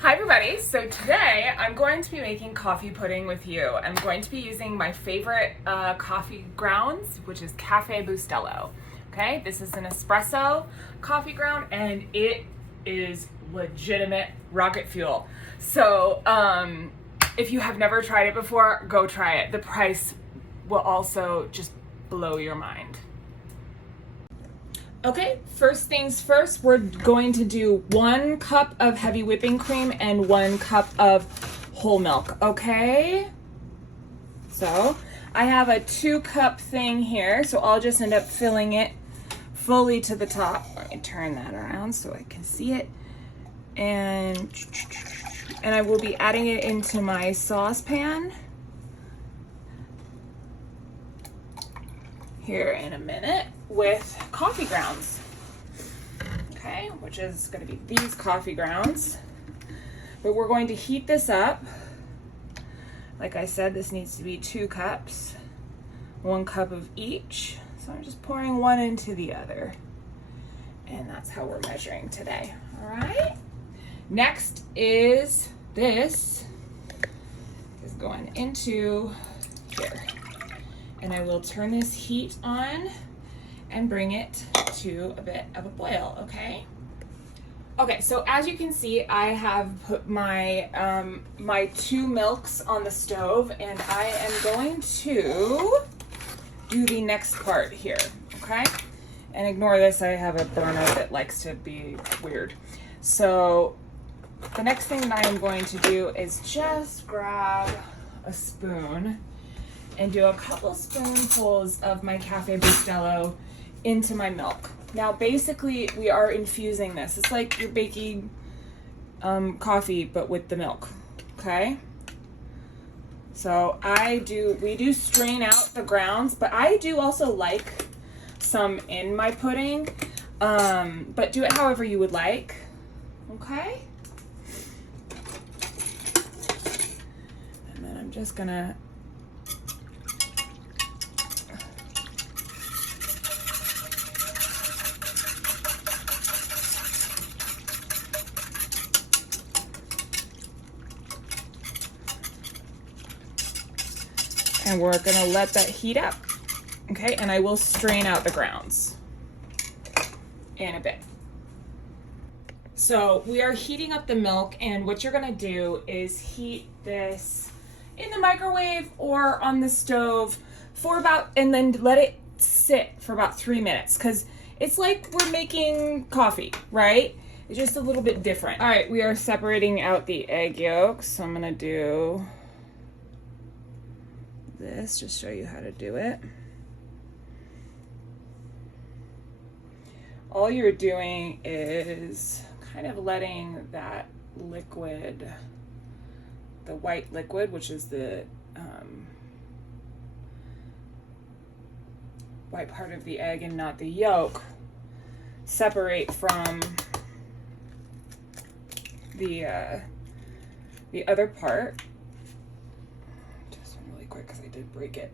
Hi everybody, so today I'm going to be making coffee pudding with you. I'm going to be using my favorite coffee grounds, which is Café Bustelo. Okay, this is an espresso coffee ground and it is legitimate rocket fuel. So if you have never tried it before, go try it. The price will also just blow your mind. Okay, first things first, we're going to do 1 cup of heavy whipping cream and 1 cup of whole milk, okay? So I have a 2-cup thing here, so I'll just end up filling it fully to the top. Let me turn that around so I can see it. And I will be adding it into my saucepan here in a minute with coffee grounds, okay, which is going to be these coffee grounds. But we're going to heat this up. Like I said, this needs to be 2 cups, 1 cup of each. So I'm just pouring one into the other, and that's how we're measuring today. All right. Next is this is going into here. And I will turn this heat on and bring it to a bit of a boil, okay? Okay, so as you can see, I have put my my 2 milks on the stove, and I am going to do the next part here, okay? And ignore this, I have a burner that likes to be weird. So the next thing that I am going to do is just grab a spoon and do a couple spoonfuls of my Café Bustelo into my milk. Now, basically, we are infusing this. It's like you're baking coffee, but with the milk, okay? So we do strain out the grounds, but I do also like some in my pudding, but do it however you would like, okay? And then I'm just gonna and we're gonna let that heat up, okay? And I will strain out the grounds in a bit. So we are heating up the milk, and what you're gonna do is heat this in the microwave or on the stove for and then let it sit for about 3 minutes, because it's like we're making coffee, right? It's just a little bit different. All right, we are separating out the egg yolks. So I'm gonna do this, just show you how to do it. All you're doing is kind of letting that liquid, the white liquid, which is the white part of the egg and not the yolk, separate from the other part. Because I did break it.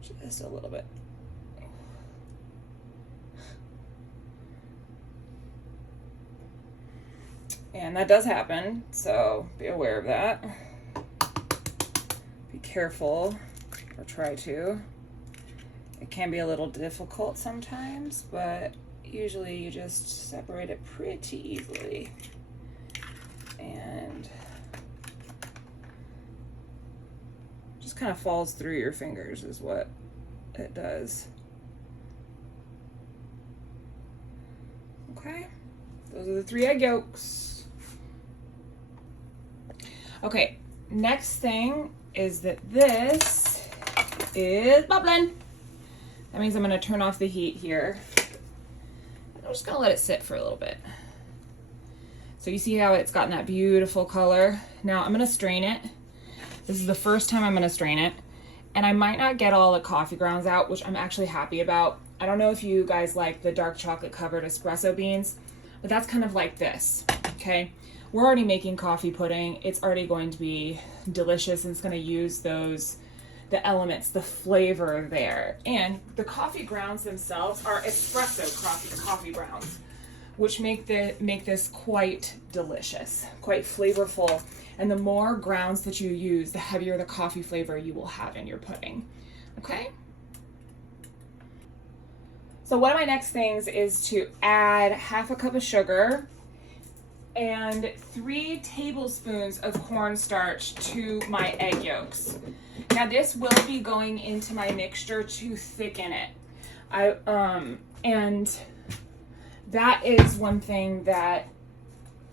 Just a little bit. And that does happen, so be aware of that. Be careful, or try to. It can be a little difficult sometimes, but usually you just separate it pretty easily. And just kind of falls through your fingers is what it does. Okay, those are the 3 egg yolks. Okay, next thing is that this is bubbling. That means I'm gonna turn off the heat here. I'm just gonna let it sit for a little bit. So you see how it's gotten that beautiful color? Now I'm gonna strain it. This is the first time I'm gonna strain it. And I might not get all the coffee grounds out, which I'm actually happy about. I don't know if you guys like the dark chocolate covered espresso beans, but that's kind of like this, okay? We're already making coffee pudding. It's already going to be delicious, and it's gonna use those the elements, the flavor there. And the coffee grounds themselves are espresso coffee grounds, which make this quite delicious, quite flavorful. And the more grounds that you use, the heavier the coffee flavor you will have in your pudding. Okay? So one of my next things is to add half a cup of sugar and 3 tablespoons of cornstarch to my egg yolks. Now this will be going into my mixture to thicken it. And that is one thing that,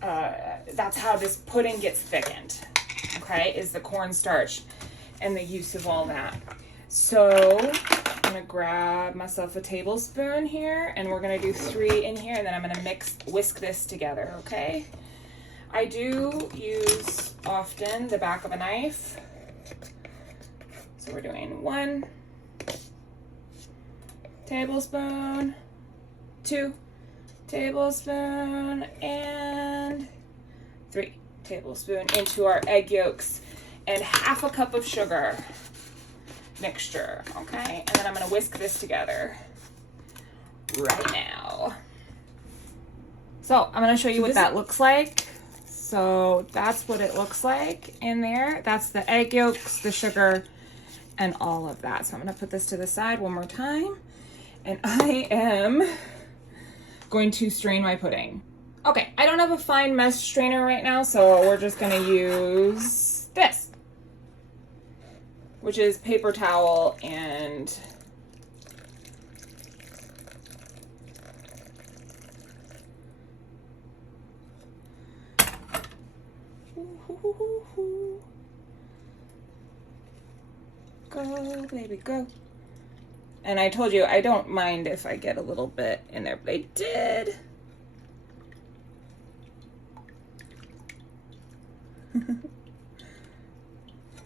that's how this pudding gets thickened, okay, is the cornstarch and the use of all that. So I'm gonna grab myself a tablespoon here, and we're gonna do 3 in here, and then I'm gonna whisk this together, okay? I do use often the back of a knife. So we're doing 1 tablespoon, 2 tablespoon, and 3 tablespoon into our egg yolks, and half a cup of sugar mixture, okay? And then I'm gonna whisk this together right now. So I'm gonna show you what that looks like. So that's what it looks like in there. That's the egg yolks, the sugar, and all of that. So I'm gonna put this to the side one more time, and I am going to strain my pudding. Okay, I don't have a fine mesh strainer right now, so we're just gonna use this, which is paper towel and go, baby, go. And I told you I don't mind if I get a little bit in there, but I did.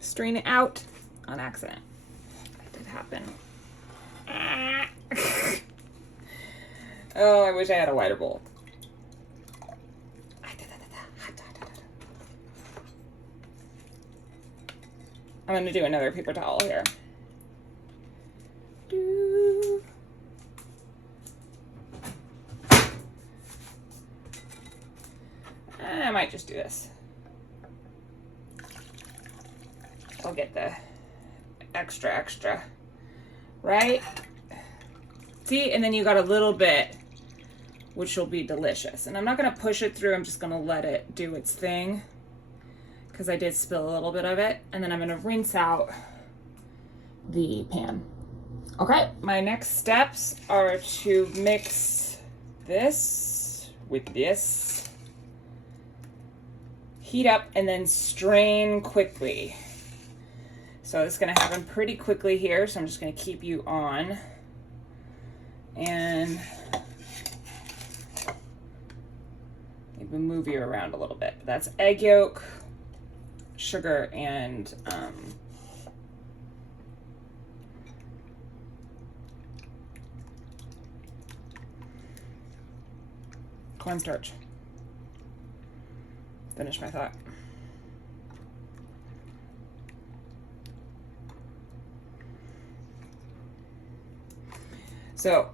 Strain it out on accident. That did happen. Oh, I wish I had a wider bowl. I'm going to do another paper towel here. I might just do this. I'll get the extra, right? See, and then you got a little bit, which will be delicious. And I'm not gonna push it through, I'm just gonna let it do its thing, because I did spill a little bit of it. And then I'm gonna rinse out the pan. Okay, my next steps are to mix this with this, heat up, and then strain quickly. So it's gonna happen pretty quickly here, so I'm just gonna keep you on. And maybe move you around a little bit. That's egg yolk, sugar, and cornstarch. Finish my thought. So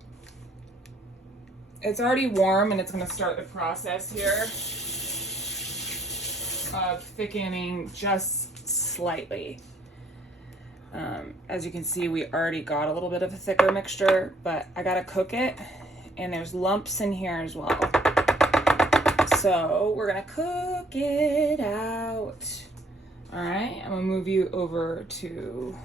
it's already warm, and it's going to start the process here of thickening just slightly. As you can see, we already got a little bit of a thicker mixture, but I got to cook it, and there's lumps in here as well. So we're going to cook it out. All right, I'm going to move you over to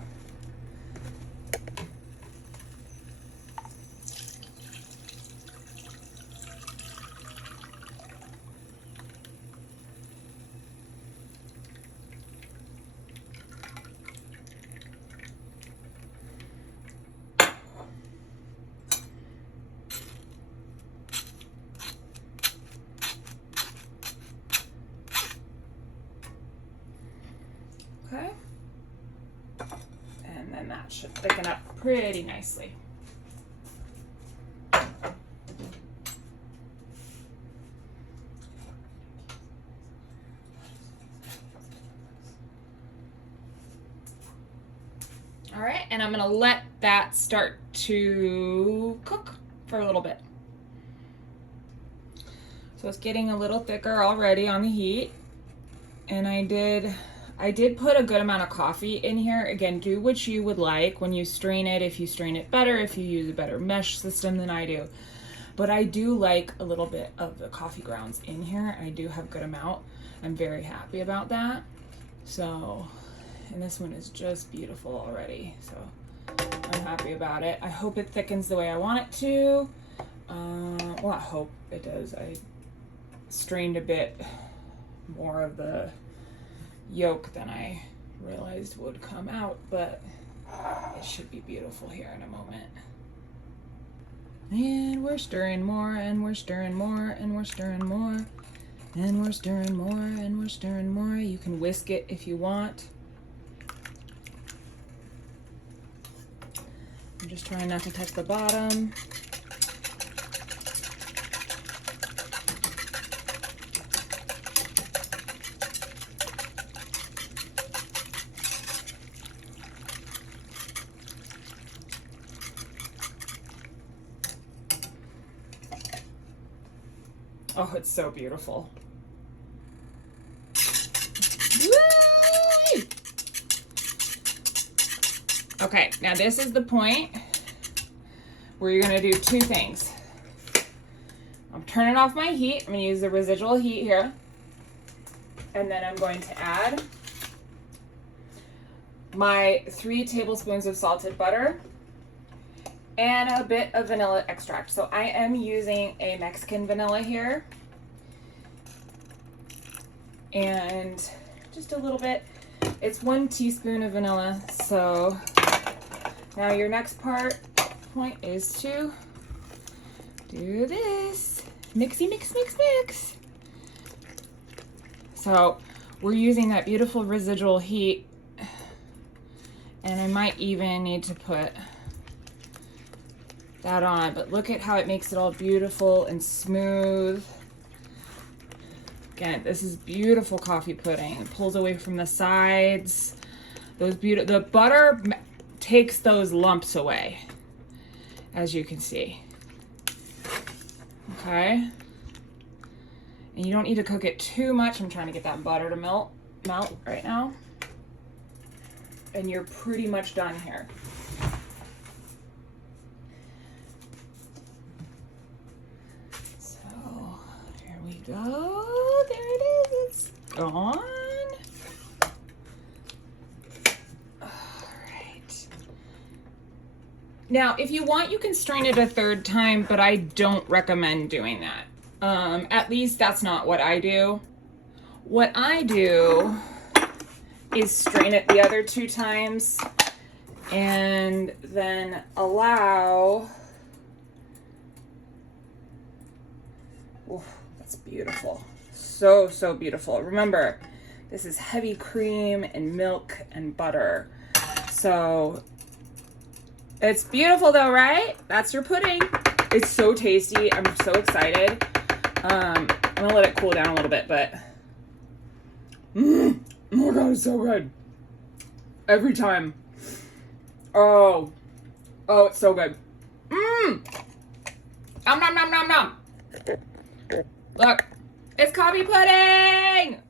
okay, and then that should thicken up pretty nicely. All right, and I'm gonna let that start to cook for a little bit. So it's getting a little thicker already on the heat. And I did put a good amount of coffee in here. Again, do what you would like when you strain it. If you strain it better, if you use a better mesh system than I do. But I do like a little bit of the coffee grounds in here. I do have a good amount. I'm very happy about that. So, and this one is just beautiful already. So I'm happy about it. I hope it thickens the way I want it to. Well, I hope it does. I strained a bit more of the yolk than I realized would come out, but it should be beautiful here in a moment. And we're stirring more, and we're stirring more, and we're stirring more, and we're stirring more, and we're stirring more. You can whisk it if you want. I'm just trying not to touch the bottom. Oh, it's so beautiful. Woo! Okay, now this is the point where you're gonna do two things. I'm turning off my heat. I'm gonna use the residual heat here. And then I'm going to add my 3 tablespoons of salted butter and a bit of vanilla extract. So I am using a Mexican vanilla here. And just a little bit. It's 1 teaspoon of vanilla. So now your next point is to do this. Mixy, mix, mix, mix. So we're using that beautiful residual heat. And I might even need to put that on, but look at how it makes it all beautiful and smooth. Again, this is beautiful coffee pudding. It pulls away from the sides. The butter takes those lumps away, as you can see. Okay. And you don't need to cook it too much. I'm trying to get that butter to melt right now. And you're pretty much done here. Go. There it is. It's gone. All right. Now, if you want, you can strain it a third time, but I don't recommend doing that. At least that's not what I do. What I do is strain it the other 2 times and then allow. Oof. Beautiful. So beautiful. Remember, this is heavy cream and milk and butter. So it's beautiful though, right? That's your pudding. It's so tasty. I'm so excited. I'm gonna let it cool down a little bit, but oh my god, it's so good. Every time. Oh, it's so good. Nom nom nom nom nom. Look, it's coffee pudding!